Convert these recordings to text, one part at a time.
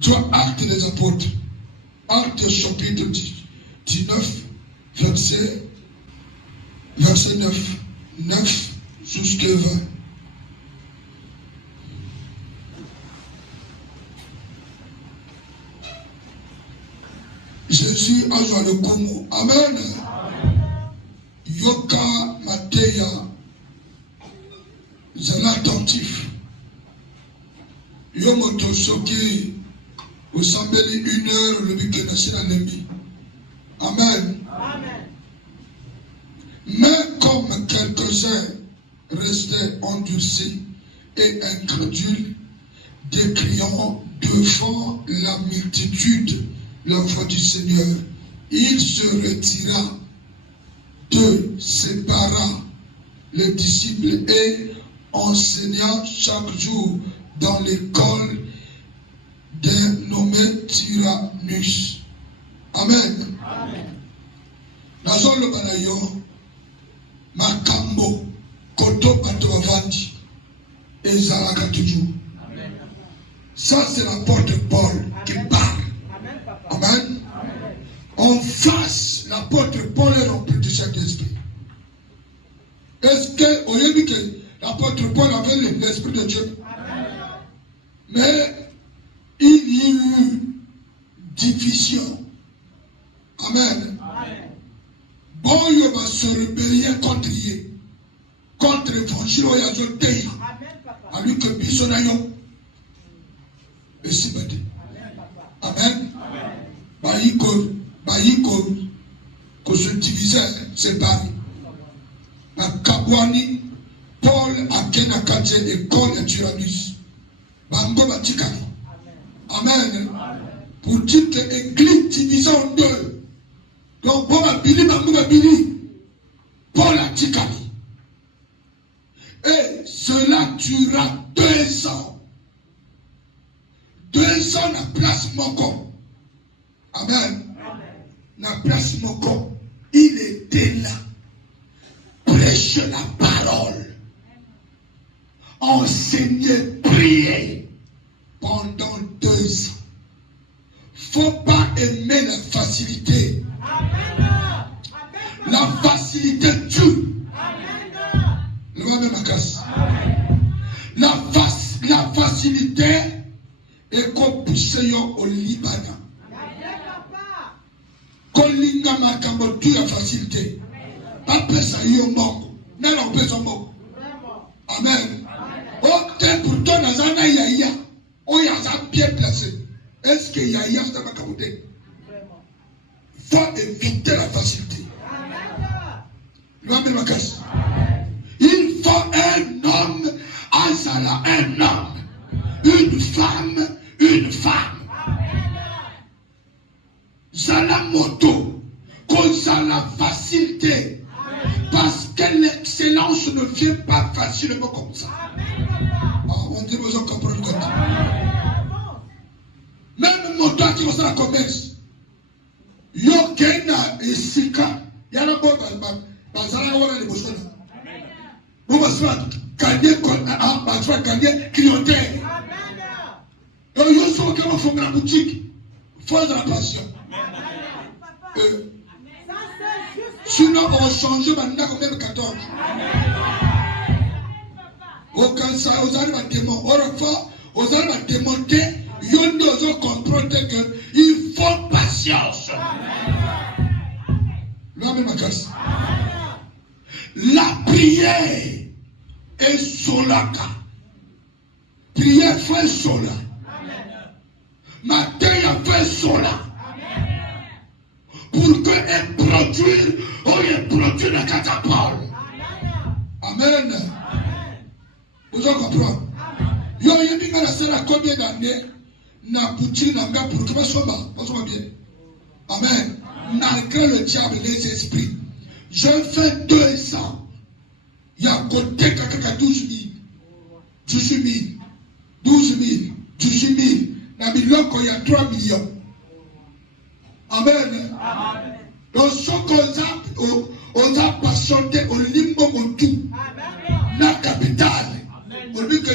Tu vois, Actes des Apôtres, Actes chapitre 19, verset 9 jusqu'à 20. Jésus a joué le Congo. Amen. Yoka Mateya, Zala attentif. Yomoto Soki, au Sambeli 1 heure, le week-end à l'ennemi. Amen. Mais comme quelques-uns restaient endurcis et incrédules, décriant devant la multitude la voix du Seigneur, il se retira, sépara les disciples et enseigna chaque jour dans l'école d'un nommé Tyrannus. Amen. Nazolo banayo makambo koto bato bavandi ezalaka toujours. Ça c'est l'apôtre Paul qui parle. Amen. En face, l'apôtre Paul est rempli du Saint-Esprit. Est-ce que, au lieu que l'apôtre Paul avait l'Esprit de Dieu? Mais il y a eu division. Amen. Bon, il va se rebeller contre l'évangile où il y a des pays. À lui que Bissonayon. Et c'est bête. Amen. Baïko, que se divisait, séparé. À Kabouani, Paul a Kenakadje école et Tyrannus. Bango Batikani. Amen. Pour dire que l'église divisée en deux. Donc, Bango Babili, Paul a Tikani. Et cela durera 2 ans. 2 ans na place Moko. Amen. Na place Moko. Il était là. Prêche la parole. Enseigner, prier. Pendant 2 ans. Faut pas aimer la facilité. La facilité tue. La facilité est qu'on pousse au Liban. Qu'on linga makambo tue la facilité. Pas pesa yo moko. Mais on peut son moko. Amen. Ok, pourtant, dans un yaya, on y a bien placé. Est-ce que yaya dans ma camouflée? Il faut éviter la facilité. Il faut un homme, un homme, une femme. Zala moto, cause la facilité. Parce que l'excellence ne vient pas facilement comme ça. On dit besoin de comprendre quoi. Même mon doigt qui va la commerce. Yo kena esika. Yana bo bazala wala le besoin. Vous va se gagner clientèle. Donc yo so comment faut la boutique. Faut de la passion. Sinon, on va changer maintenant comme même 14. Au cancer, aux armes à démonter, aux armes à démonter, ils doivent comprendre qu'il faut patience. La prière est solaka. Prière fait sola. Matin, il fait sola. Pour qu'elle produise la catapole. Amen. Vous en comprenez? Yo yebi ngala sera combien d'années na boutique na nga pour que pas soit bien. Amen. Malgré le diable et les esprits, je fais 2 ans. Il y a côté kaka 12 000. 18 000. 12 000. 18 000. Na biloko il y a 3 millions. Amen. Donc, ce qu'on a patienté au limbo montou, la capitale, au lieu que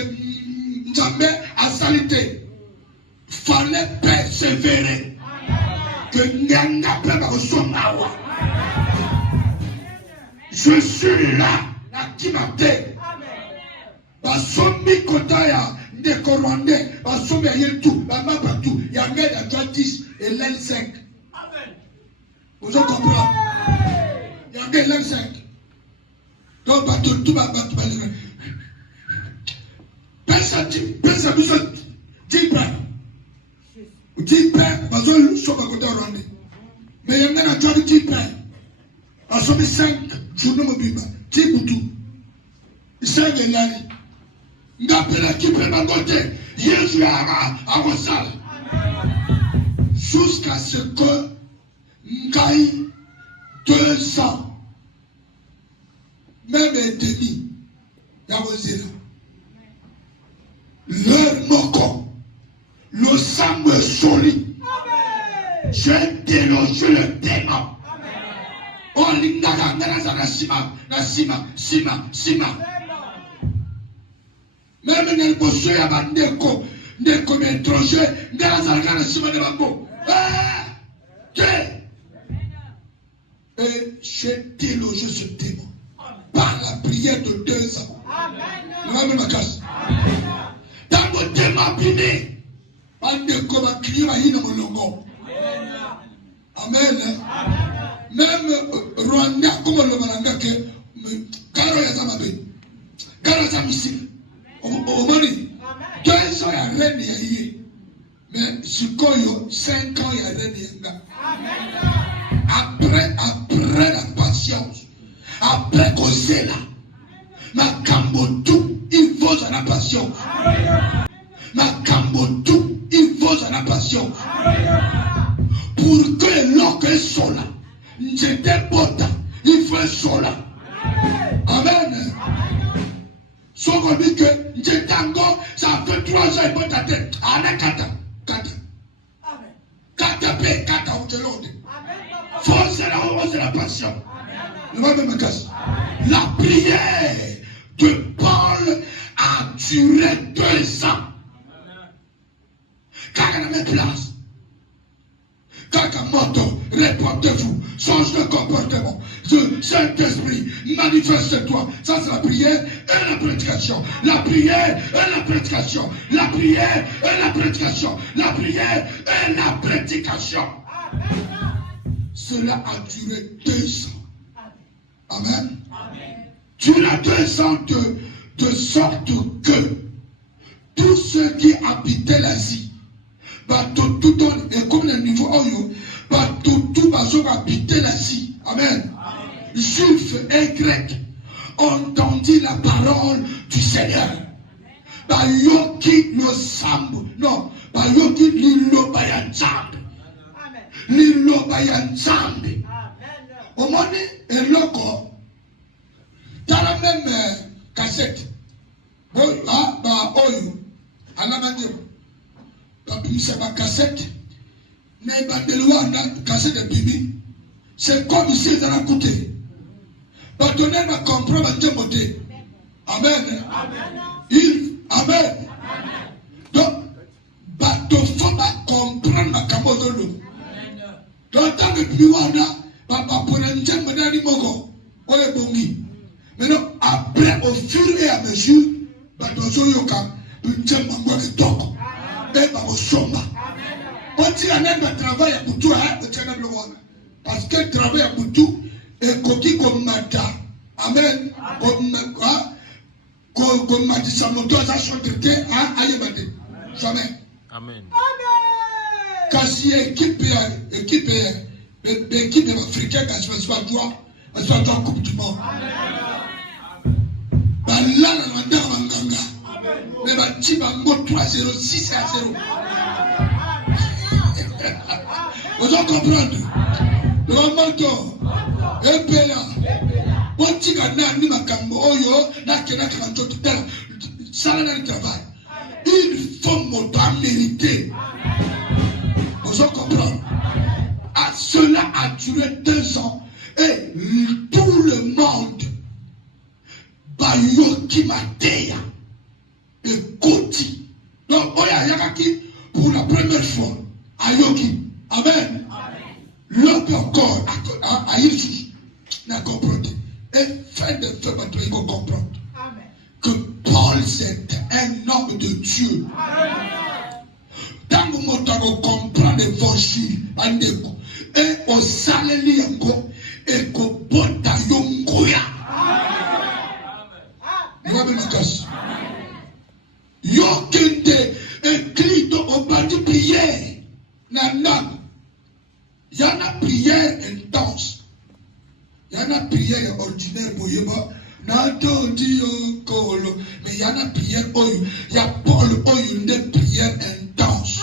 jamais à salité, fallait persévérer. Que Nyanga peut me. Je suis là, la Kimate. Basomi Kotaya, Nekorwande, Basomi Ayetou, Bama Batou, Yamé à 10 et l'L 5. Vous comprenez? Yamé l'L 5. Donc, Batou, tout va battre. Pensa, Deep Bazol, Sobakoda Rwanda. Mais Yamé a 10 pains. Basomi 5, Jouno Mobiba, Tiboutou. 5 et l'année. N'appelle qui peut m'agoter. Jésus a Rosal. Jusqu'à ce que Ngaï 200, même et demi, Yawazira. Leur moko, le sang me solide. J'ai délogé le démon. Oh, l'ingara, Sima. Même les bosseux à Bandeko, des comme étrangers, Garazargana Sima de Bambo. Et j'ai délogé ce démon par la prière de 2 ans. Amen. Dans mon démon bini, Bandeko va crier à Hina Molongo. Amen. Même Rwanda, comme le Malanga, Garo Yazamabe, Garo Yazamissi. Au mani, 2 ans il y a rien y mais sur 5 ans il y a rien. Après la patience, après causer là, ma cambotou il vaut à la patience. Ma cambotou il vaut à la patience. Pour que l'homme soit là, j'étais bota, il faut être là. Amen. Sauf qu'on dit que Njetango, ça fait 3 ans et pas ta tête. Allez, Kata. Kata paix, Kata ou de l'autre. Force la passion. La prière de Paul a duré 2 ans. Kaka n'a même place. Kaka moto, répondez-vous, change de comportement. Saint-Esprit, manifeste-toi. Ça, c'est la prière et la prédication. La prière et la prédication. La prière et la prédication. La prière et la prédication. Cela a duré 2 ans. Amen. Duré 2 ans de sorte que tous ceux qui habitaient l'Asie, et comme le niveau Oyo, tout habiter l'Asie. Amen. Juifs et Grecs entendit la parole du Seigneur. Bayoki no sambo. Non. Bayoki lilo bayanzambe. Lilo bayanzambe. Au moment et loko. Dans la même cassette. Oyo. Anamande. C'est ma cassette. Cassette de Bibi. C'est comme ici dans la côté. Bâtonnet m'a compris ma démoté. Amen. Amen. Donc, bateau faut comprendre ma camozolo. Donc, tant que Piwana, papa pour un djem menani mogo. On est bongi. Maintenant, après, au fur et à mesure, bateau yoka, un djem mango de toko. Et bateau somba. On dit à même le travail pour tout, parce que le travail pour tout est coquille comme Mata. Amen. Comme Mata, ça m'a dit à son traité à Ayemade. Jamais. Amen. Kasi équipe africaine, elle se soit droit, elle soit dans la Coupe du Monde. Là, on a Manganga. Mais tu vas 3-0, 6-0. Vous allez comprendre. Le manteau, et Péla, on dit qu'un ami m'a camboyo, n'a qu'un acteur tout à l'heure, ça n'a pas travail. Il faut mon temps mériter. Vous allez comprendre. Cela a duré 2 ans et tout le monde, Bayoki Mateya, et Koti. Donc, Oya Yakaki, pour la première première fois, Ayoki, Amen. L'autre encore, à Jésus, n'a compris. Et fin de fait, il faut comprendre que Paul, c'est un homme de Dieu. Tant que vous comprenez l'évangile, et au saleli yango, et qu'au bota yongoya. Yokinde, écrit au bas de prière, nanam. Il y en a prière intense. Il y en a prière ordinaire, mais il y en a prière, il y a Paul, une prière intense.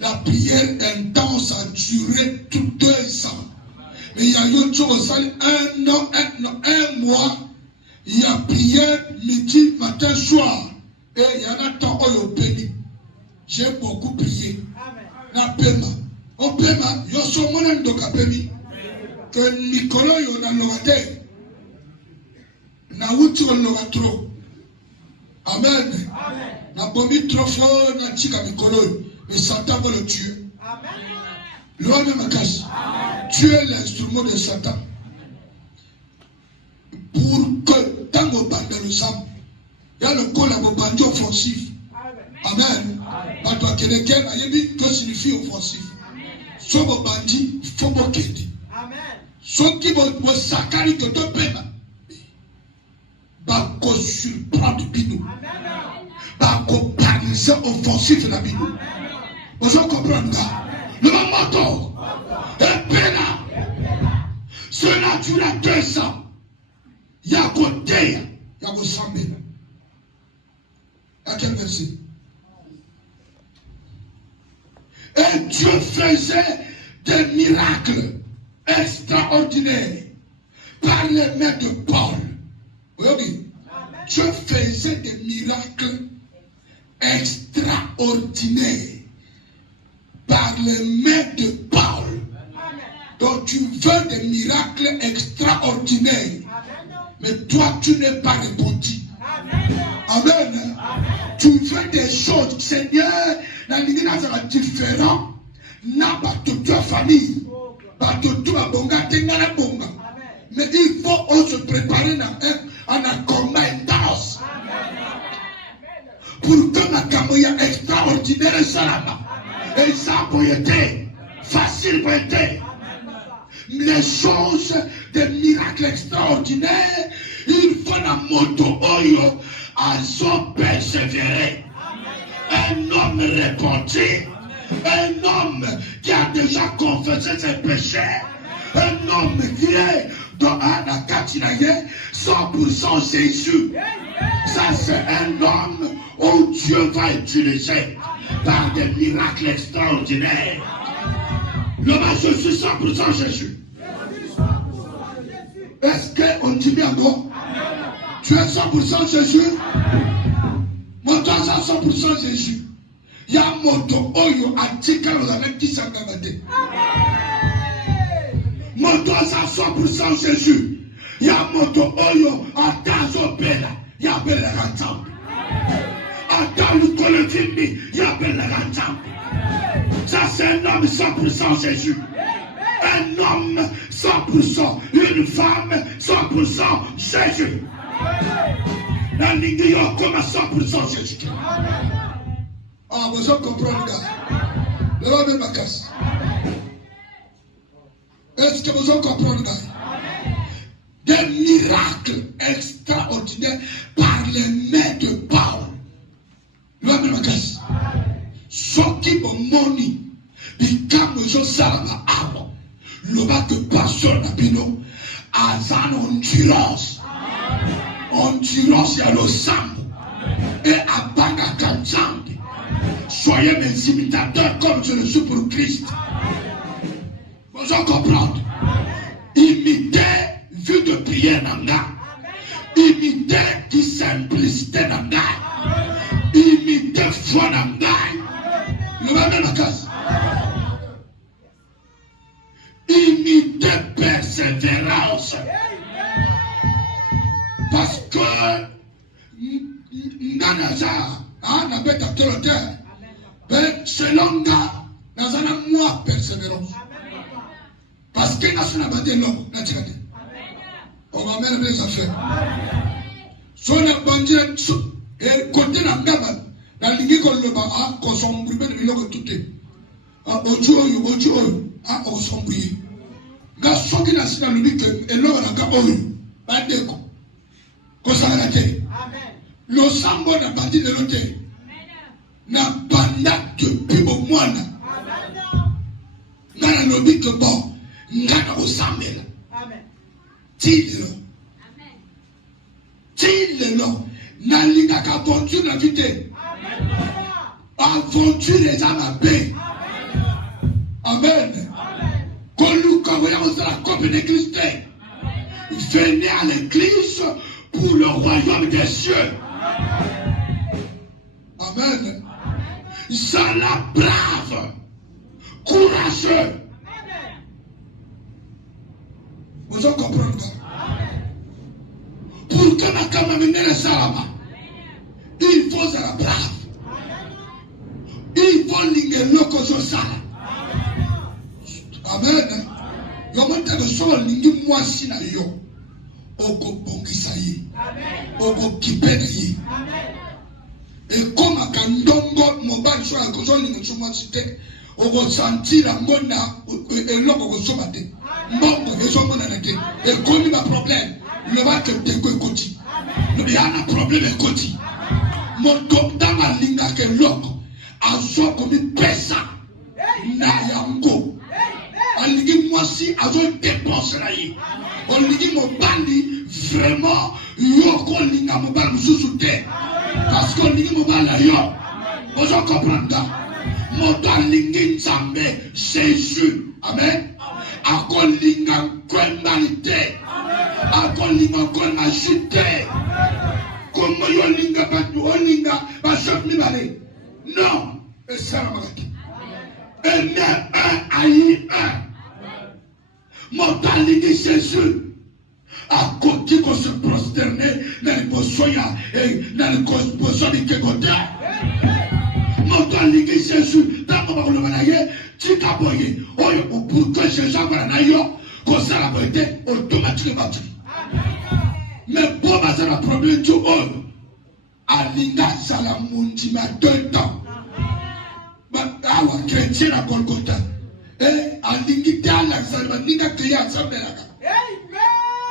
La prière intense a duré tout 2 ans. Mais il y a une chose, un mois, il y a prière midi, matin, soir. Et il y en a tant au pays. J'ai beaucoup prié. La paiement. Au paiement, il y a ce moment de que Nicolas y a l'orateur. Na wuti on l'aura trop. Amen. Na bombi trop fort, na tika Nicolas. Mais Satan va le tuer. Loin de ma casse. Tu es l'instrument de Satan. Pour que dans le bandit le sang, il y a le bandit offensif. Amen. Pas toi quelqu'un, il y a dit que signifie offensif. Soit le bandit, il faut me quitter. Soit qui me saccage de deux peines. Bah, qu'on surprendre Bino. Bah, qu'on parle offensif la Bino. Vous comprenez ça? Le moment et pena. Cela dure 2 ans. Il y a côté, il y a 100 000. À quel verset? Et Dieu faisait des miracles extraordinaires par les mains de Paul. Oui. Dieu faisait des miracles extraordinaires par les mains de Paul. Donc tu veux des miracles extraordinaires. Mais toi tu n'es pas répondu. Amen. Tu veux des choses, Seigneur, dans les différents. N'a pas toute ta famille. Pas toute ta bonga, bonga. Mais il faut se préparer dans un combat intense. Pour que ma camoya extraordinaire soit là-bas. Et ça peut être facile pour être. Les choses, des miracles extraordinaires, il faut la moto oyo à son persévérer. Un homme repenti, un homme qui a déjà confessé ses péchés, un homme qui est dans un akatinaye 100% Jésus. Ça c'est un homme où Dieu va utiliser par des miracles extraordinaires. L'homme, je suis 100% Jésus. Est-ce qu'on dit bien bon? Tu es 100% Jésus? Mon temps à 100% Jésus. Il y a un moto oyo atika dans la même qui s'en va battre. Mon temps à 100% Jésus. Il y a un moto oyo à Tazopela. Il y a belle ensemble. À Taloukolefimi, il y a belle ensemble. Ça c'est un homme 100% Jésus. Un homme 100%, une femme 100% Jésus. La ligne comme à 100% Jésus. Ah, vous comprenez, gars. Le roi de ma casse. Est-ce que vous comprenez, gars? Des miracles extraordinaires par les mains de Paul. Le roi de ma casse. Ce qui m'a moni, become le salama amo. Le bas que passion n'abino, azan endurance. Endurance à l'ensemble. Et à Banga Kanzang. Soyez mes imitateurs comme je le suis pour Christ. Vous en comprenez? Imitez vue de prière nanga. Imitez qui simplicité nanga. Imitez foi nanga. Le va dans la case. Imitez persévérance. Parce que Nanaza, n'a pas été Mais selon nga, nous avons moi persévérance. Parce que nous avons battu l'homme. On va mettre les affaires. Si on a battu et côté de la gamme, la ligne qu'on le bat, qu'on s'en brûle, mais l'on tout est. Ojo, on s'en brûle. Nga soki na sina lubi que elo na ka oyo bandeko ko sa la te lo sambo na bandi de lote na banda depuis au mwana nga na lobi que bon nga na ko sambela tilo na linga ka aventure na vite aventure les amabé amen. Venez à l'église pour le royaume des cieux. Amen. Zala brave, courageux. Vous en comprenez? Pour que ma camarade ne salama, il faut zala brave. Il faut linguer loko sala. Amen. Yo monte de solo lingi mwasi na yo. Oko bongisa ye. Oko kipene ye. Et comme à Kandongo, mon ban sur la console, il ne se monte te. Oko sentir la mona et l'homme au somate. Mbongo et son monate. Et comme il a problème, le va que te koti. Il y a un problème et koti. Mon top dans ma ligne que l'homme a soit comme une pesa. Na yango. Aligi mwasi azo dépense na ye. Oligi mobali vraiment yoko linga mobali mususu te. Parce que oligi mobali na yo. Vous en comprenez? Mobali lingi nzambe Jésus. Amen. Akolinga kwembalite. Akolinga kwemajite. Como yo linga batu olinga bashop mibale. Non. Et ça la un à un. Mortalité de Jésus. À côté qu'on se prosterner dans les poissons et dans les poissons de Kégoté. Mortalité de Jésus. Dans le manager, tu t'as boyé. Pour que Jésus soit naïo, qu'on s'est la beauté automatiquement. Mais pour passer le problème du haut, Alinga Salamundi m'a 2 ans. Awa chrétien à Golgotha. Eh, alingi tala salva ninga kriya sambelaka. Amen.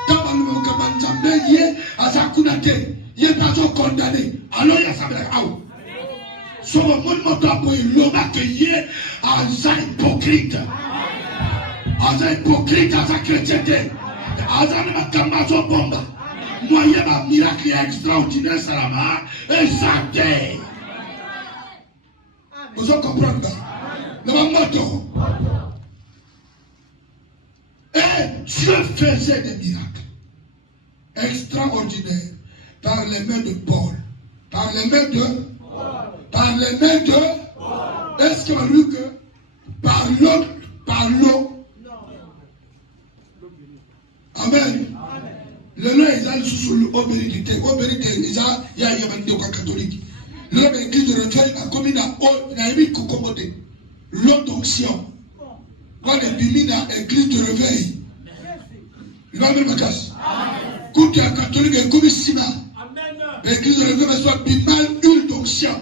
Kama lumo kama nzambe ye azakuna te. Ye paso condamné. Alors ya sambelaka awo. So mon moto loma que ye aza hypocrite. Aza hypocrite aza chrétienté. Aza na kama so bomba. Moyen ma miracle extraordinaire salama et santé. Vous en comprenez? Et Dieu faisait des miracles extraordinaires par les mains de Paul. Par les mains de Par les mains de Est-ce qu'on a lu que par l'eau Amen. Le nom est sous l'obéité. Obéité, il y a un catholique. L'homme église de recueil a commis l'eau d'onction. Quand les bimina église de réveil, il va mettre ma casse. Quand tu es catholique et commis sima, l'église de réveil va soit bimal huile d'onction.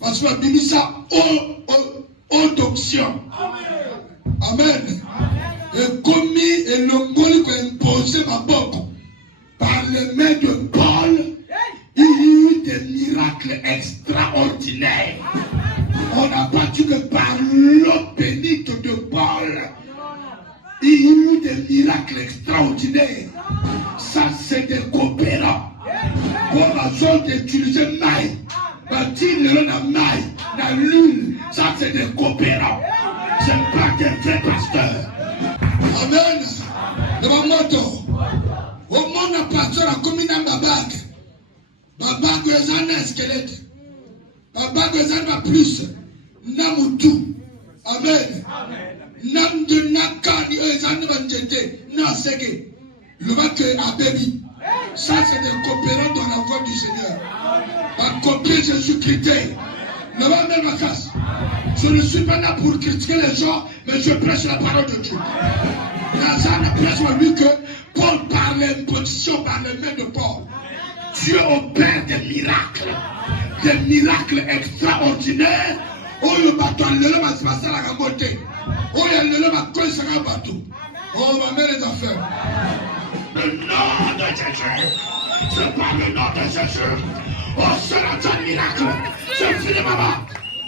Parce que bimisa eau d'onction. Amen. Et commis et l'ongoli qui a imposé ma boque par les mains de Paul. Il y a eu des miracles extraordinaires. On n'a pas dit que par l'eau bénite de Paul, il y a eu des miracles extraordinaires. Ça, c'est des coopérants. Pour la zone d'utiliser maille, bâtir le maille, la lune, ça, c'est des coopérants. Ce n'est pas des vrais pasteurs. Amen. Le moment au monde a pasteur a commis dans ma bague. Baba gwezana skelete. Baba gwezana plus. Namutu. Amen. Nam de nakani ezana banjete. Na sege. Le bac à baby. Ça c'est des coopérants dans la voie du Seigneur. Va copier Jésus-Christ. Ne va même ma casse. Je ne suis pas là pour critiquer les gens, mais je prêche la parole de Dieu. Lazare ne prêche lui que Paul par l'imposition, par les mains de Paul. Dieu opère des miracles extraordinaires. Oh, le bateau, le m'a passé la gambote. Oh, le m'a collé sur un bateau. Oh, ma mère les affaires. Le nom de Jésus. C'est pas le nom de Jésus. Oh, c'est un miracle. C'est fini, maman.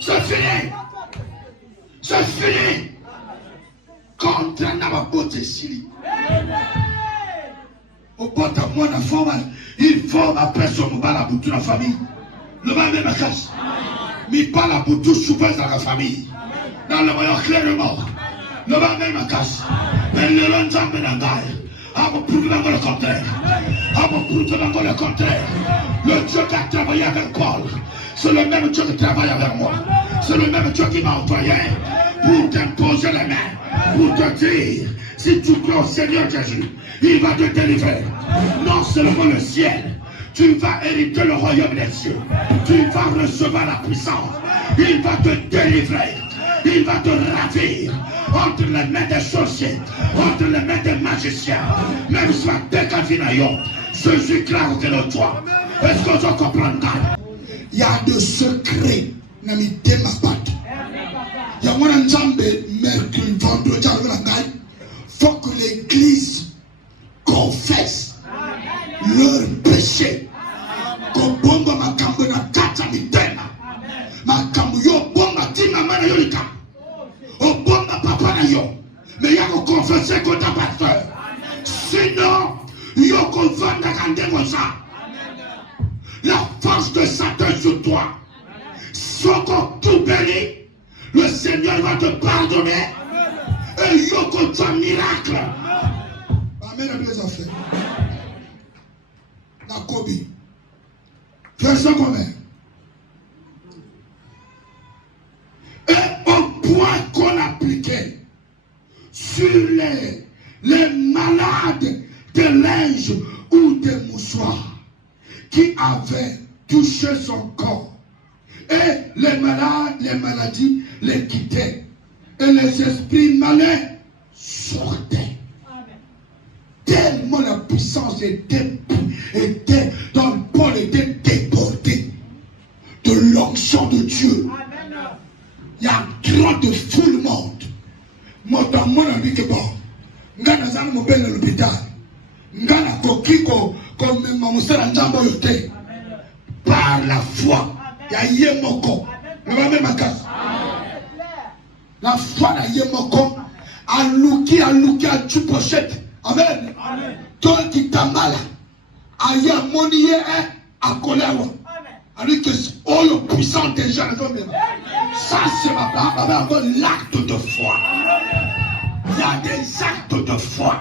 C'est fini. C'est fini. Contre la beauté, Syrie. Au bord de moi, la forme, il faut ma personne, la boutou la famille. Le mal même casse. Mais pas la boutou souvent dans la famille. Dans le moyen clairement. Le mal même casse. Mais le lendemain, à me prouver dans le contraire. À me prouver dans le contraire. Le Dieu qui a travaillé avec Paul, c'est le même Dieu qui travaille avec moi. C'est le même Dieu qui m'a envoyé pour t'imposer les mains. Pour te dire, si tu crois au Seigneur Jésus, il va te délivrer. Non seulement le ciel, tu vas hériter le royaume des cieux. Tu vas recevoir la puissance. Il va te délivrer. Il va te ravir entre les mains des sorciers, entre les mains des magiciens. Même si tu es Cavinayon, Jésus clame que le toi. Est-ce que tu comprends? Il y a des secrets dans mes démapates. Il y a un ensemble mercredi, vendredi, il faut que l'église confesse leur péché. Que bomba makambo na kata mitema. Makambo yo bomba tima mana yo lika. O bomba papa na yo. Mais il y a que confesser contre ta pasteur. Sinon, yo qu'on vende à comme ça. La force de Satan sur toi. Soit qu'on tout béni. Le Seigneur va te pardonner. Et il y a un miracle. Amen à deux affaires. La Kobe. Verset combien? Et au point qu'on appliquait sur les malades de linge ou des mouchoirs qui avaient touché son corps. Et les maladies les quittaient. Et les esprits malins sortaient. Tellement la puissance était dans le pôle, était débordée de l'onction de Dieu. Il y a trop de foulement. Moi, dans mon avis, que bon, ngana zana mo belle l'hôpital. Ngana kokiko comme mamusala njambo yote. Par la foi. Il y a yemoko. La foi na yemoko. Aluki à tu pochette. Amen. Toi qui t'a mal. Aïe monier à colère. Alors que oh puissant déjà. Ça c'est l'acte de foi. Il y a des actes de foi.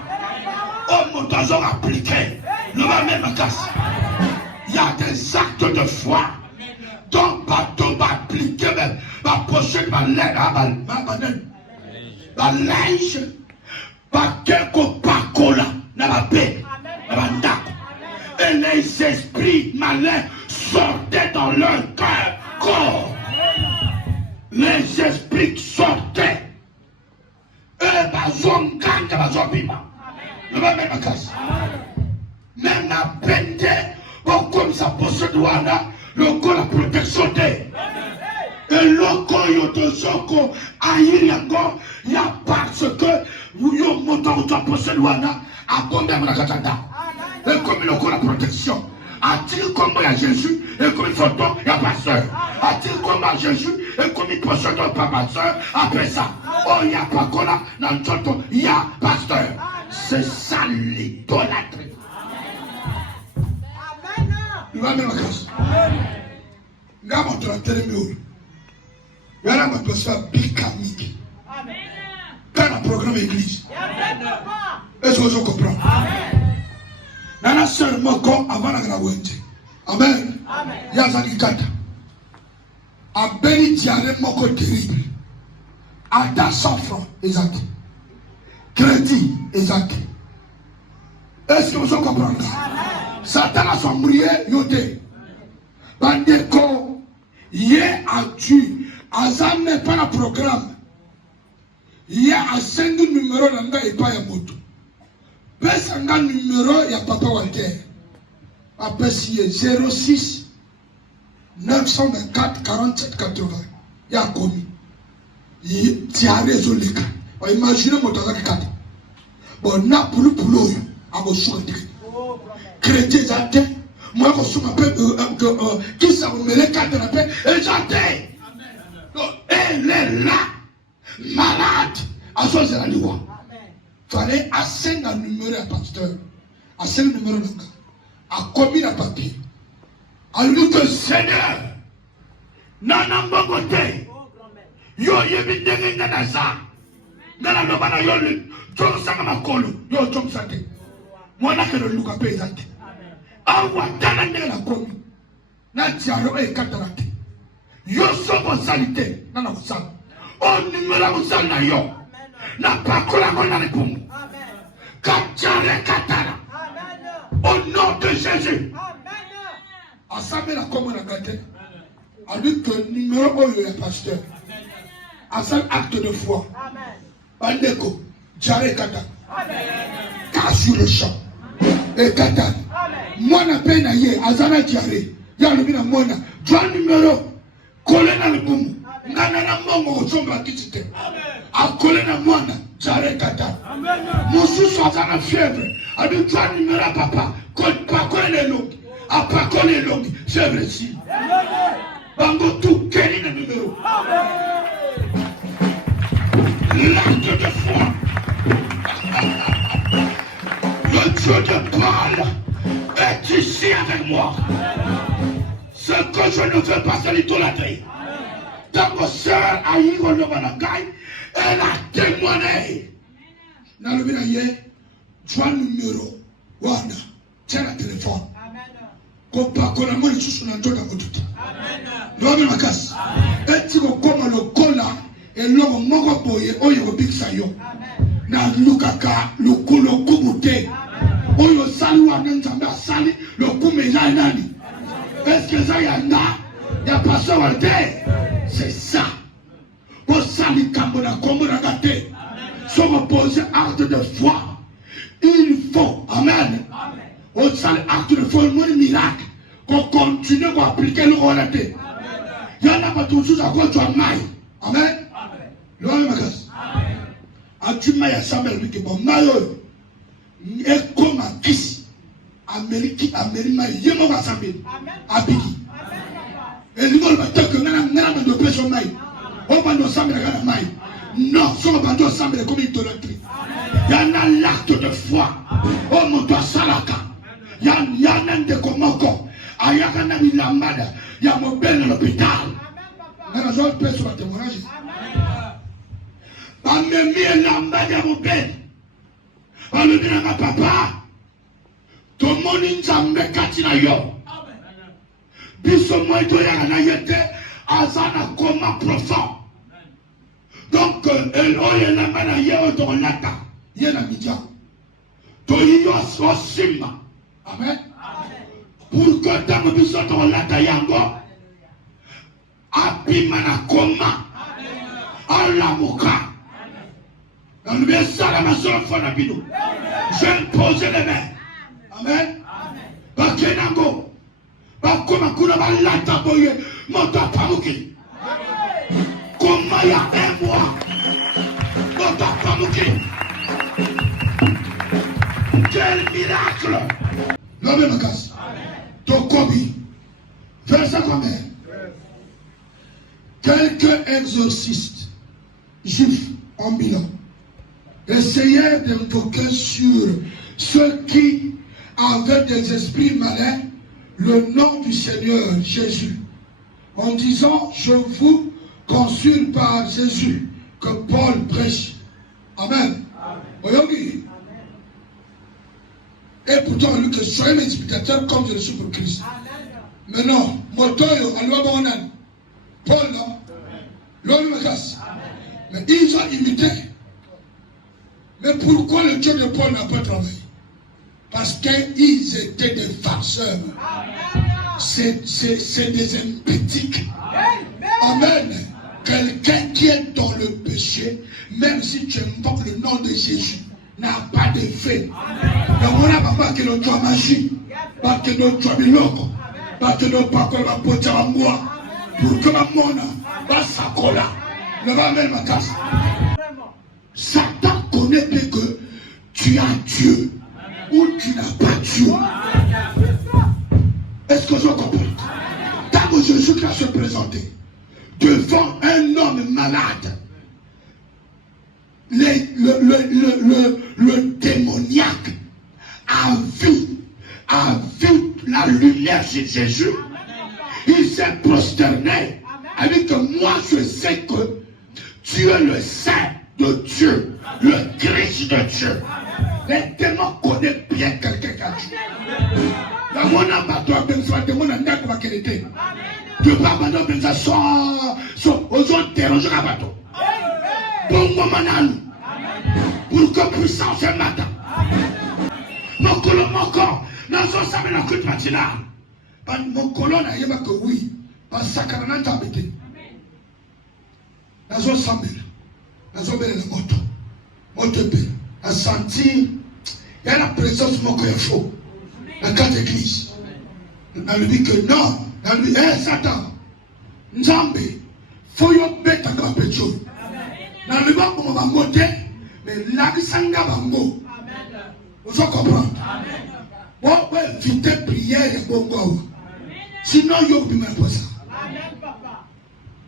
Oh mon Dieu appliqué. Ne va même casse. Il y a des actes de foi. Donc, bateau va appliquer ma pochette, ma linge, ma quelque pacola, ma paix, ma ndako. Et les esprits malins sortaient dans leur corps. Les esprits sortaient. Et ma zone gagne, ma zone bima. Ne va même casse. Même la peine, comme ça possède le corps la protection d'eux. Et le corps yotosoko aïe yango ya parce que yo montant au possède wana a combien la katanda. Et comme le corps la protection. A-t-il comme à Jésus et comme il faut donc il y a pasteur. A-t-il comme à Jésus et comme il possède pas pasteur après ça. Oh il y a pas cola dans le tonton il y a pasteur. C'est ça l'idolâtrie. Il va même la casse. Gama tu la télémiole. Yara ma tosa bicamique. Dans le programme église. Est-ce que je comprends? Nana seulement comme avant la gravité. Amen. Yazaki kata. A béni diarrhée moko terrible. À ta 100 francs, exact. Crédit, exact. Est-ce que vous comprenez? Satan a sombrié, yote. Bandeko, il a dû, Azam n'est pas un programme. Il y a un 5 numéro dans et pas un moto. Pèse un numéro, il y a Papa Walter. Après, si 06 924 47 80. Il y a commis. Il y a résolu. Imaginez mon temps de 4. Bon, n'a pour le boulot, à vos souhaits. Chrétien, j'attends. Moi, je suis un peu. Qui ça vous met les 4 de la paix? Et j'attends. Elle est là. Malade. À ce moment-là, il fallait assez un numéro à pasteur. Assez un numéro de gars. À commis la papier. À lui que Seigneur. Nana Mogote. Yo yebi ndenge ngana sa. Nana lobana yo lu. Chom sanga makolo. Yo chom sante. Mwana kero luka pe zante. Awa tana ndenge na komi. Na tiaro e katarate. Yo sobo salite. Nana kusala. O numela kusala na yo. Na pakola kona repungu. Kachare katara. Au nom de Jésus. Assemblée la commune à gâté. Avec le numéro où il y a pasteur. À cet acte de foi. Bandeko. Djare Kata. Casse sur le champ. Et Kata. Moi na peine à yé. Azana Djare. Y'a le mina moina. Djare numéro. Collé dans le boum. Nana na mongo au sombre à kitite. A collé na moina. Djare Kata. Moussou soit dans la fièvre. Avec toi numéro à papa. Pas collé les longues. A pas collé les longues. Fièvre ici. Bango tout quel est le numéro. L'acte de foi. Le Dieu de parole est ici avec moi. Ce que je ne veux pas, c'est l'idolâtrie. Dans vos sœurs, Aïgo Lobanagaï, elle a témoigné. Dans le village, tu as le numéro. Wana, tiens le téléphone. Kopa kona moni susu na ntoda motuta. Amen. Ma casse. Et tu comme le cola et l'homme moko boye oyo bikisa yo. Na lukaka lukulo kubute. Oyo sali wa nzambe sali le kumeja nani. Est-ce que ça y a ya pasteur Walter? C'est ça. Pour sali kambona kombona gate. Sans poser acte de foi. Il faut. Amen. Au sale acte de foi, un miracle. Qu'on continue à appliquer le relaté. Il y en a pas toujours à quoi tu as maille. Amen. Le roi de ma casse. As-tu maille à Samuel? Oui, bon, maille. Et comme à Kiss. Amérique, maille. Il y a mon Samuel. À Biki. Et nous, on va dire que nous avons de pression maille. On va nous Samuel à la maille. Non, si on va nous Samuel comme une idolâtrie. Il y en a l'acte de foi. Oh mon Dieu, Salaka. Il y a un de Komoko. Il y a un ami Lambada. Il y a mon bel à l'hôpital. Mais je vais faire sur le témoignage. Amemi Lambada, mon bel. Alumi na papa. Tout le monde est en Mekatina yo. Biso moi to ya na yete azana coma profond. Donc el oye na mana yo to lata. Yena midja. To yo simba. Amen. Pour que dans le biso to lata yango. Abimana coma. Alamuka. Dans le bien salama sur Fonabino. Je pose les mains. Amen. Bakenango. Bakoma kuna balata boye. Mota pamuki. Comment il y a un mois. Mota pamuki. Quel miracle. L'homme me casse. Tokobi. Verset combien? Quelques exorcistes juifs en bilan essayaient d'invoquer sur ceux qui avaient des esprits malins le nom du Seigneur Jésus, en disant: je vous consulte par Jésus que Paul prêche. Amen. Amen. Et pourtant, on dit que soyez mes spectateurs comme je suis pour Christ. Mais non, Motoyo, Alouabonan, Paul, non, l'homme me casse. Mais ils ont imité. Mais pourquoi le Dieu de Paul n'a pas travaillé? Parce qu'ils étaient des farceurs. C'est des impétiques. Amen. Quelqu'un qui est dans le péché, même si tu invoques le nom de Jésus, n'a pas d'effet. Donc on a pas que notre toi magie, pas que notre toi biloko, pas que notre pas que ma pote à moi, pour que ma mona, pas sa cola, ne va même ma casse. Satan connaît bien que tu as Dieu ou tu n'as pas Dieu. Est-ce que je comprends? Tant que Jésus va se présenter devant un homme malade, le démoniaque a vu la lumière chez Jésus. Il s'est prosterné avec que moi je sais que tu es le Saint de Dieu, le Christ de Dieu. Les démons connaissent bien quelqu'un qui a Dieu. Dans mon abattoir, ben ça démon n'a pas de qualité. Tu peux pas me dire ça aux autres déranger à bateau. Bon moment pour que puissance ce matin. Mon colon, mon corps, dans son sabre la côte matinale. Mon colon n'a pas que oui, parce que ça n'a pas été. Dans son sabre, dans son bel moto, à sentir, il y a la présence de mon corps faux. Dans quatre églises. Dans le dit que non, dans le dit, Satan, Nzambe, faut y mettre un grand pétrole. Dans le banc, on va monter, mais là, il s'en va bango. Vous comprenez? Bon, vite prière et bon go. Sinon, il y a bien pour ça.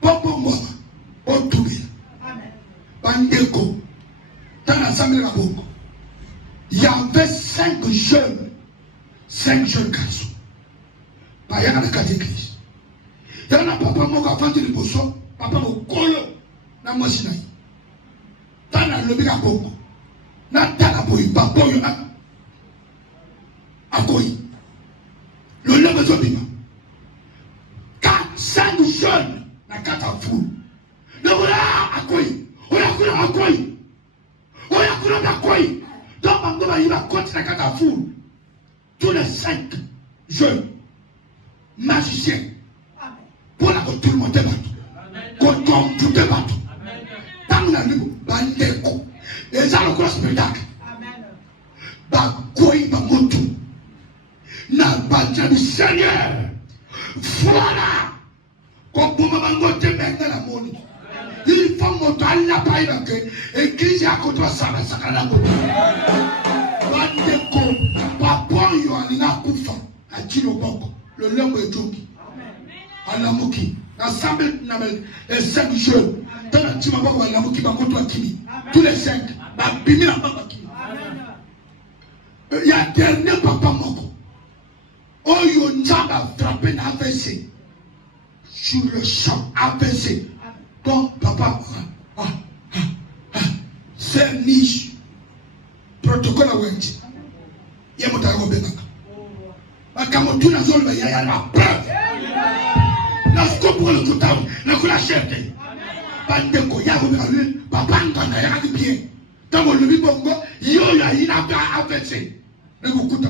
Bon, moi, bon, tout bien. Bandeko, dans l'assemblée de Bongo, il y avait 5 jeunes garçons. Il y a dans la 4 églises. Il y a un papa qui a vendu le bousson, papa qui a colo dans la machine. Dans la lobby de Bongo, dans la boue, papa qui a couru. Le lobby de Bima. 5 jeunes dans la 4 foule. Le voilà à couru. On a couru à couru. On a couru à couru. Donc, il va continuer à 4 foule. Tous les 5 jeunes magiciens pour la tout le monde est battu. Quand tout est battu. Tant que nous bandeko. Les gens le spectacle. Bakoi bamotu. Na banja du Seigneur. Voilà. Quand vous m'avez maintenant la monnaie. Il faut monter à la paille donc église à côté de ça va sakana ko. Bandeko papa yo alina kufa a tino boko le lembo ejoki. Alamuki ensemble na les 5 jeunes dans la tima boko alamuki ba moto akimi tous les 5 ba bimi na baba kimi. Il y a dernier papa moko. Oyo nzaba frappé na AVC. Sur le champ AVC. Donc, papa, c'est niche. Protocole à Wendy. Il y a mon taille au Bénaka. Quand on tourne à zone, il y a la preuve. La scope pour le tout à l'heure, la chef. Bandeko, il y a papa, il y a bien. Dans mon lobby bongo, il y a un AVC. Mais vous écoutez,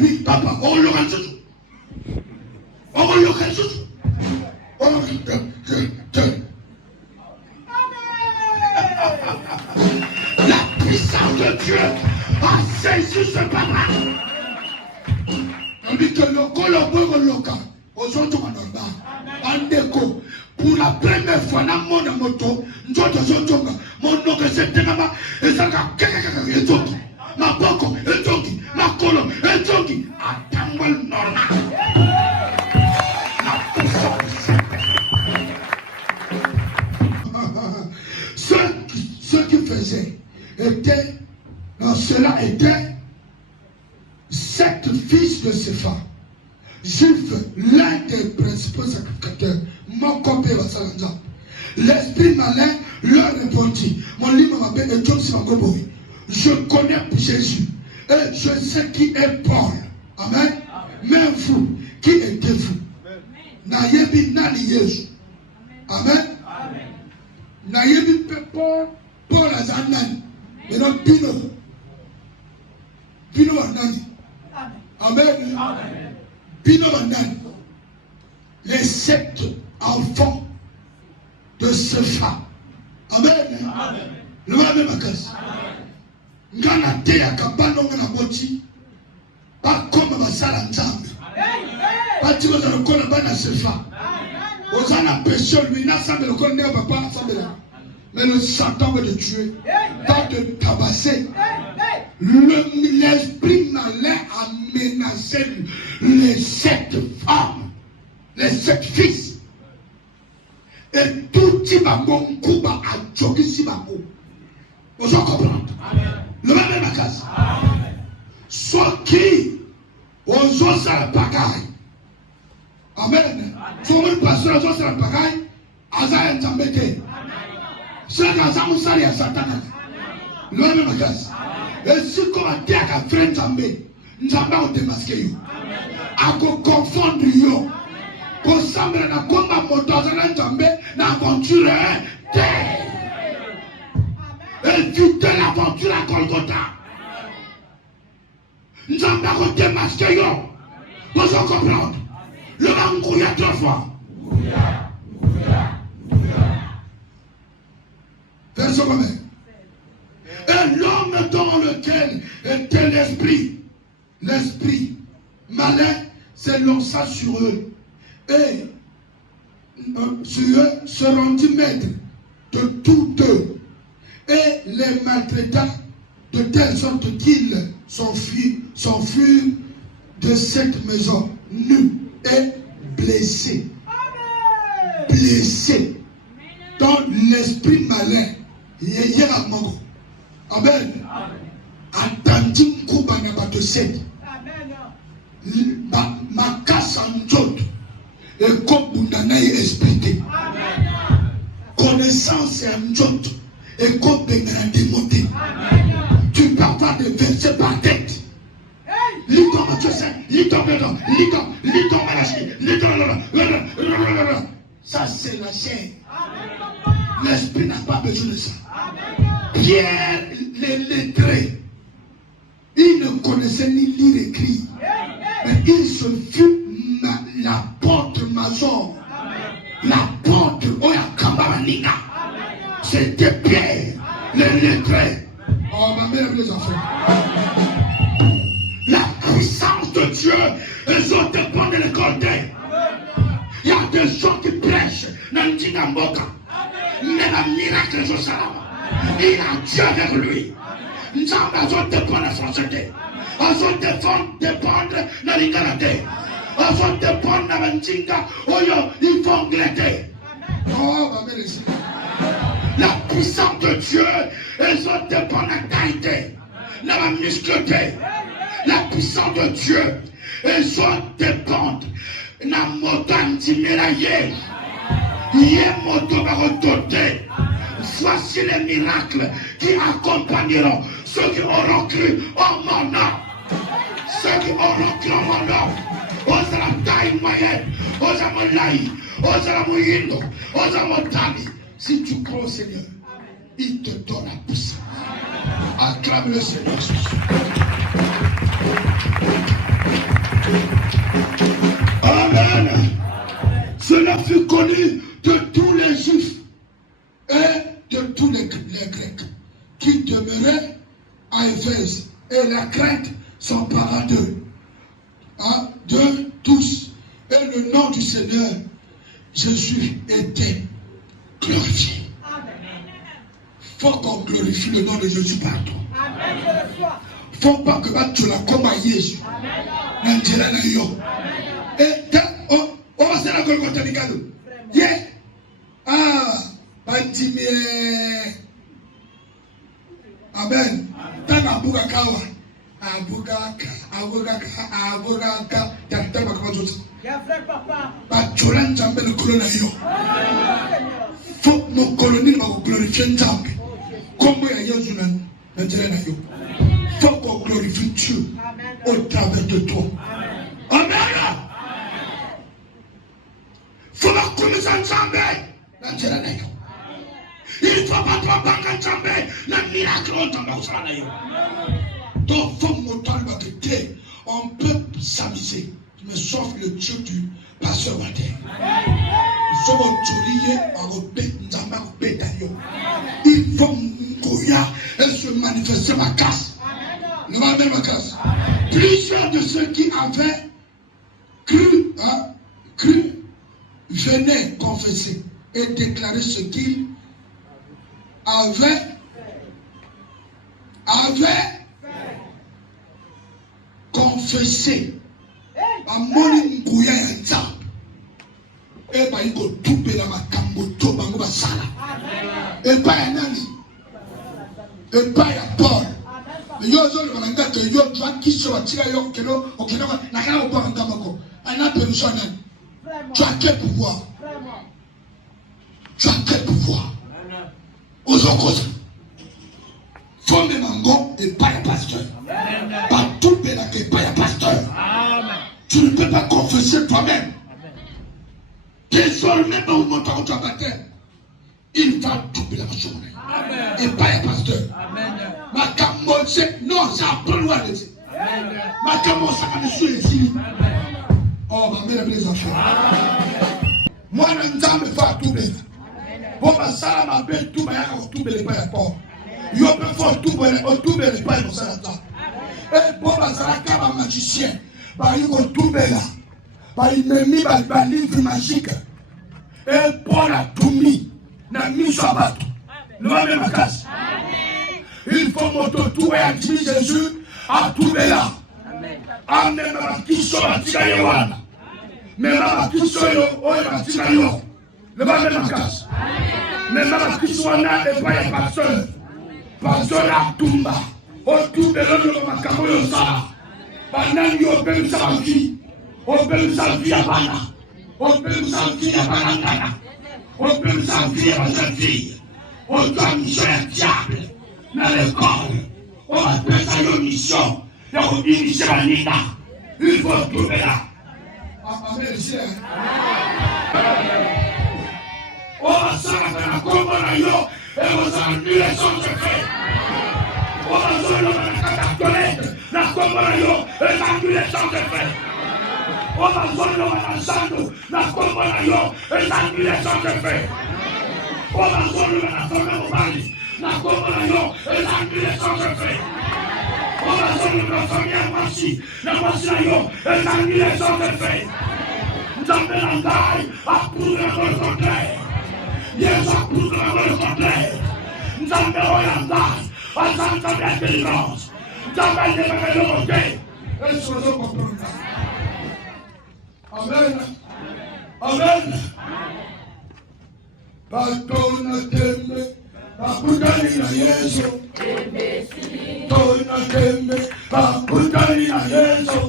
lui, papa, on le rend tout. On le rend tout. La puissance de Dieu a saisi ce papa. On dit que le colombo local, aux autres Bandeko, pour la première fois dans mon moto, nous sommes mon nom que c'est Tenama, et ça est Tongi, ma boko, et Tongi, ma colombe, et Tongi, à Tambal normal. La puissance. Ce qui faisait était, cela était 7 fils de Sépha, juifs, l'un des principaux sacrificateurs, mon compère Salanza. L'esprit malin leur répondit, mon livre m'appelle et John Simagoboui. Je connais Jésus et je sais qui est Paul. Amen. Mais vous, qui êtes-vous? Nayebi nani Yesu. Amen. Nayebi Paul Azanan. Et non Pino. Pino Anani. Amen. Amen. Bino Banane. Les 7 enfants de Sepha. Amen. Le même Makas. Ngana te akabano ngana moti. Pas comme Basala Nzambe. Pas tu vas le connaître bana Sepha. Osana péché lui n'a semble le connaître papa semble là. Mais le Satan veut te tuer, va te tabasser. L'esprit malin a menacé les 7 femmes, les 7 fils. Et tout Tibango Kuba a choqué Tibango. Vous comprenez? Le même est ma case. Soit qui, aux autres à la pagaille. Amen. Soit le pasteur aux autres à la pagaille, Azaï Nzambeke. C'est la casa Moussali à Satan. Le même est ma case. Et si comme un diable a fait Nzambé, Nzambé a démasqué. A confondre yo. Pour sembler na combat moteur na Nzambé na aventure éviter l'aventure à Golgotha. Nzambé a démasqué yo. Vous comprenez? Le mangou y a 3 fois. Verset combien? Et l'homme dans lequel était l'esprit malin s'élança sur eux. Et sur eux se rendit maître de tous eux. Et les maltraita de telle sorte qu'ils s'enfuirent de cette maison nus et blessés. Blessés. Dans l'esprit malin. Amen. Attendu Kuba na bato 7. Amen. Makasa njoto. Et comme Bundana est expliqué. Connaissance et njoto. Et comme Bengana démonté. Tu peux avoir des versets par tête. Lis comme tu sais. Lis comme ça c'est la chair. L'esprit n'a pas besoin de ça. Pierre, les lettrés, il ne connaissait ni lire écrit, mais il se fut l'apôtre major, l'apôtre Oyakambamaninga. C'était Pierre, les lettrés. Oh, ma mère, les enfants. La puissance de Dieu, les autres dépendent de l'école. Il y a des gens qui prêchent dans Ndingamboka, mais la miracle est au Salama. Il a Dieu avec lui. Nous avons dépendre de la société. Nous avons dépendre de l'Ingalate. Nous avons dépendre de l'Intinga. Il faut angleter. La puissance de Dieu, ils ont dépendre de la qualité, de la muscleté. La puissance de Dieu, ils ont dépendre de la montagne d'Imeraye. Il est moto barototé. Voici les miracles qui accompagneront ceux qui auront cru en mon nom. Ceux qui auront cru en mon nom. Osala taille moyenne, osala molaï, osala moyindo, osala motani. Si tu crois au Seigneur, il te donne la puissance. Acclame le Seigneur. Amen. Cela fut connu de tous les Juifs et de tous les Grecs qui demeuraient à Éphèse. Et la crainte s'empara d'eux, de tous. Et le nom du Seigneur Jésus était glorifié. Il faut qu'on glorifie le nom de Jésus partout. Il ne faut pas que tu la comme à Jésus. Et on va se la Golgotha du cadeau. Yeah. Ah, Bantimie. Amen. Tana Bugakawa. Abugaka. Tantama comme ça. Bacholan Jambe le colonna yo. Faut nos colonies nous glorifier Jambe. Comme il y a Yezunan, Nanjela yo. Faut qu'on glorifie Dieu au travers de toi. Amen. Faut la connaître Jambe. Nanjela yo. Il faut pas trop banque Jambe. Le miracle on tombe au salaire. Donc faut monter le baguette. on peut s'amuser, mais sauf le Dieu du pasteur matin. Il faut se manifester ma casse. Plusieurs de ceux qui avaient cru, venaient confesser et déclarer ce qu'ils avaient confessé. Amoni Ngouya Yanza. Et bah, il faut tout payer la makambo, tout bango basala. Et pas un ami. Et pas un Paul. Mais yo zo le malanga que yo doit qui soit tiré yo kelo okino na kana opa ngamako. Ana perusona. Tu as quel pouvoir? Tu as quel pouvoir? Aux autres. Faut me mango et pas un pasteur. Pas tout payer la que pas un pasteur. Tu ne peux pas confesser toi-même. Désormais, au moment où tu as battu, il va doubler la journée. Et pas un pasteur. Ma camose, non, ça a pas loin de dire. Ma camose, ça va nous ici. Oh, ma mère, les enfants. Moi, je ne sais pas tout bien. Bon, ça m'a bien tout bien, tout bien, pas un port. Il peut faire tout bien, tout bien, pas un ça. Et bon, ça va un magicien. Bah, il va tout bien là. Bah, il m'a mis un livre magique. Et Paul a tout mis. N'a mis sur bateau. Nous avons ma casse. Il faut tout et activer Jésus à tout là. Amen. Ma qui soit à Tikayoana. Mais ma qui soit à Tikayo. Nous avons ma casse. Mais ma qui soit là et pas un pasteur. Pasteur à Tumba. Au tout de l'autre, ma camoyo ça. Pendant yo ben sa vie, on peut sa vie à Bana, on peut sa vie à Banana, on peut sa vie à sa fille, on doit mission un diable dans l'école, on appelle ça une mission, et on initie la Nina, il faut trouver là. On va s'arrêter la combat yo, et on va annuler son secret. On va s'arrêter la catastrophe. La commune est annulée sans effet. On va s'arrêter la commune est annulée sans effet. On va s'arrêter la famille. La commune est annulée sans effet. On va s'arrêter la famille. La famille est annulée sans effet. Nous avons la taille à poudre le contraire. Yes, à poudre le contraire. Nous avons la taille à s'entendre la délivrance. Jamais ne va le monter. Et sur le comprendre. Amen. Amen. Patona tembe. Paputani na Yesu. Patona tembe. Paputani na Yesu.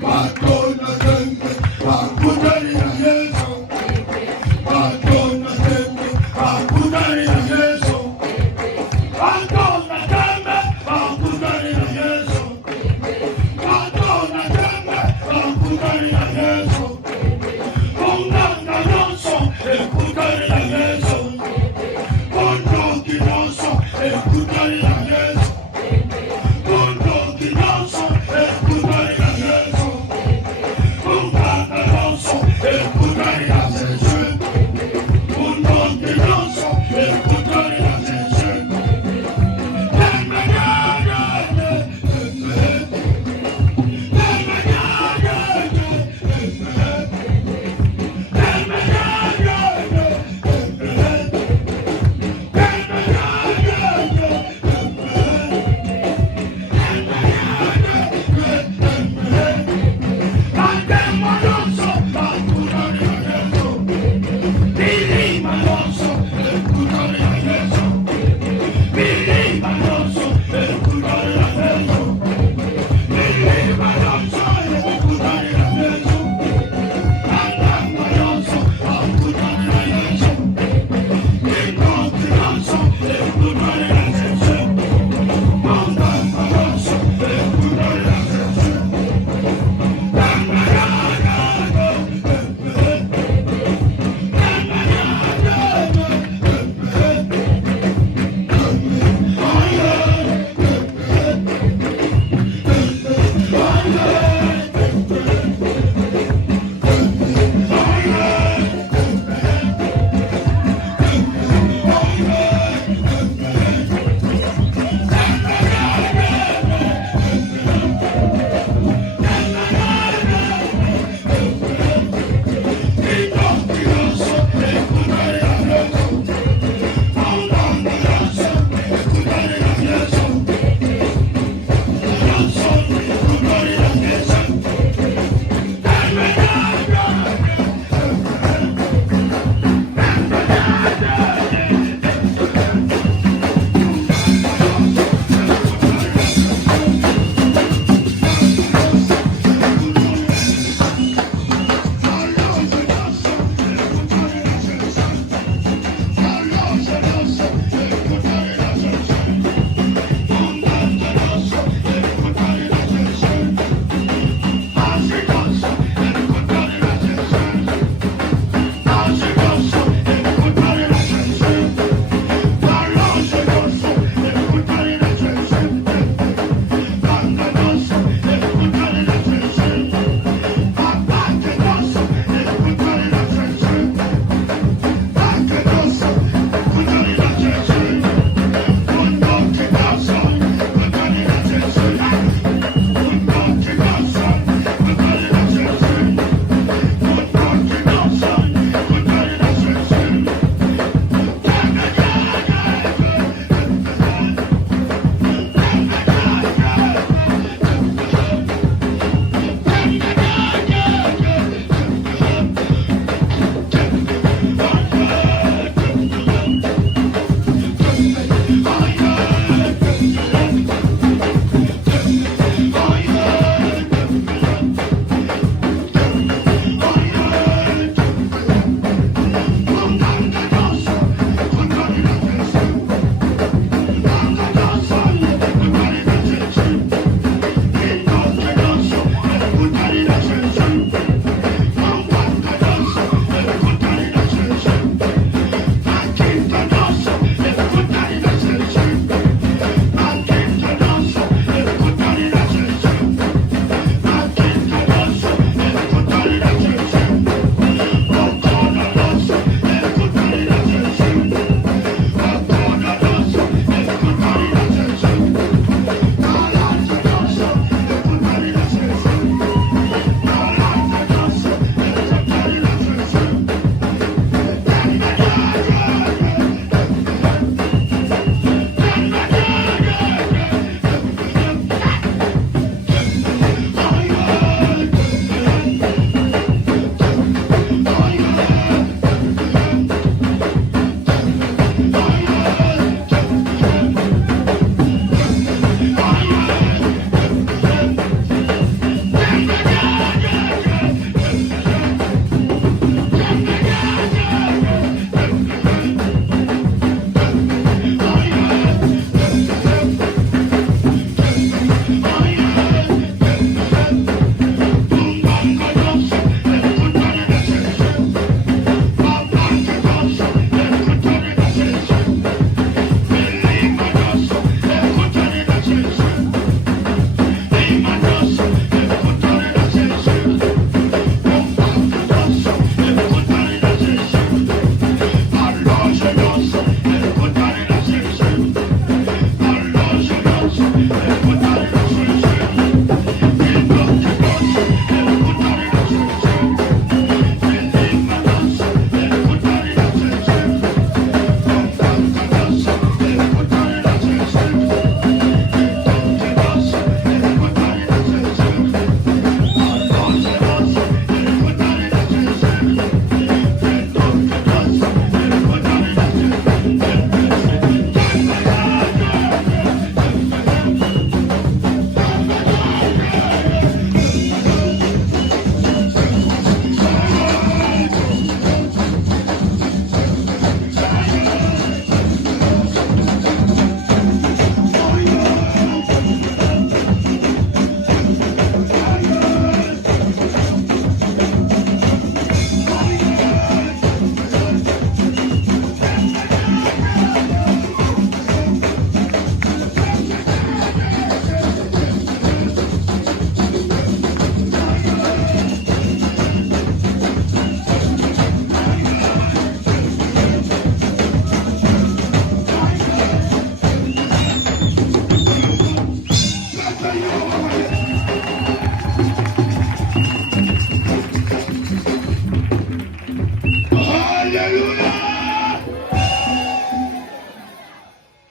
Patona tembe. Paputani na Yesu. Patona tembe. Paputani na Yesu. Patona tembe. Paputani na Yesu. Patona tembe. Paputani na Yesu. Ponganga Yesu. Paputani na Yesu. Pondoki Yesu. Paputani na Yesu. Pondoki Yesu. Paputani na Yesu. Ponganga Yesu. Paputani na Yesu. Pondoki Yesu. Paputani na Yesu.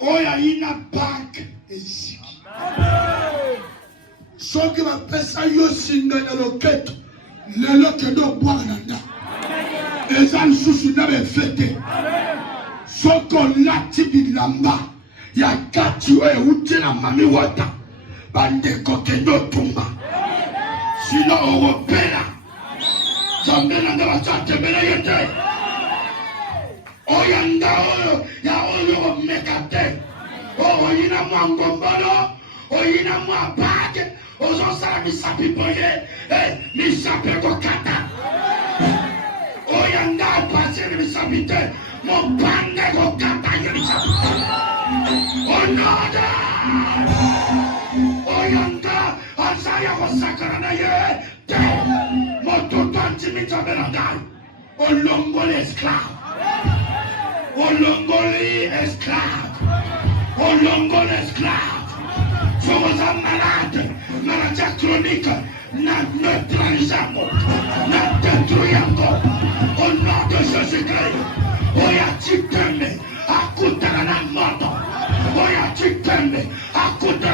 oya ina bank eziki. Soki bapesa yo singa na loketo lelo kendo bwana nanda. Eza lisusu na befete. Soko lati bilamba ya kati oyo euti na mami wata bandeko kendo tumba. Sino owopela Zambe nanga basatembele yete. Oyanda oyo ya oyo mekate. Oyina mwangombolo, oyina mwabage, ozosala misapi boye, misapi kokata. Oyanda pasere misapi te, mopande kokata ye misapi. Onoda! Oyanda asaya kosakara na ye te. Mototo antimita benadai. Olongole esclave. Olongole esclave. Olongole esclave. Somos un malade. Maladie chronique. Na neutralizamos. Na destruyamos. Au nom de Jésus-Christ. Oya chitembe. Akutana na moto. Oya chitembe. Akutana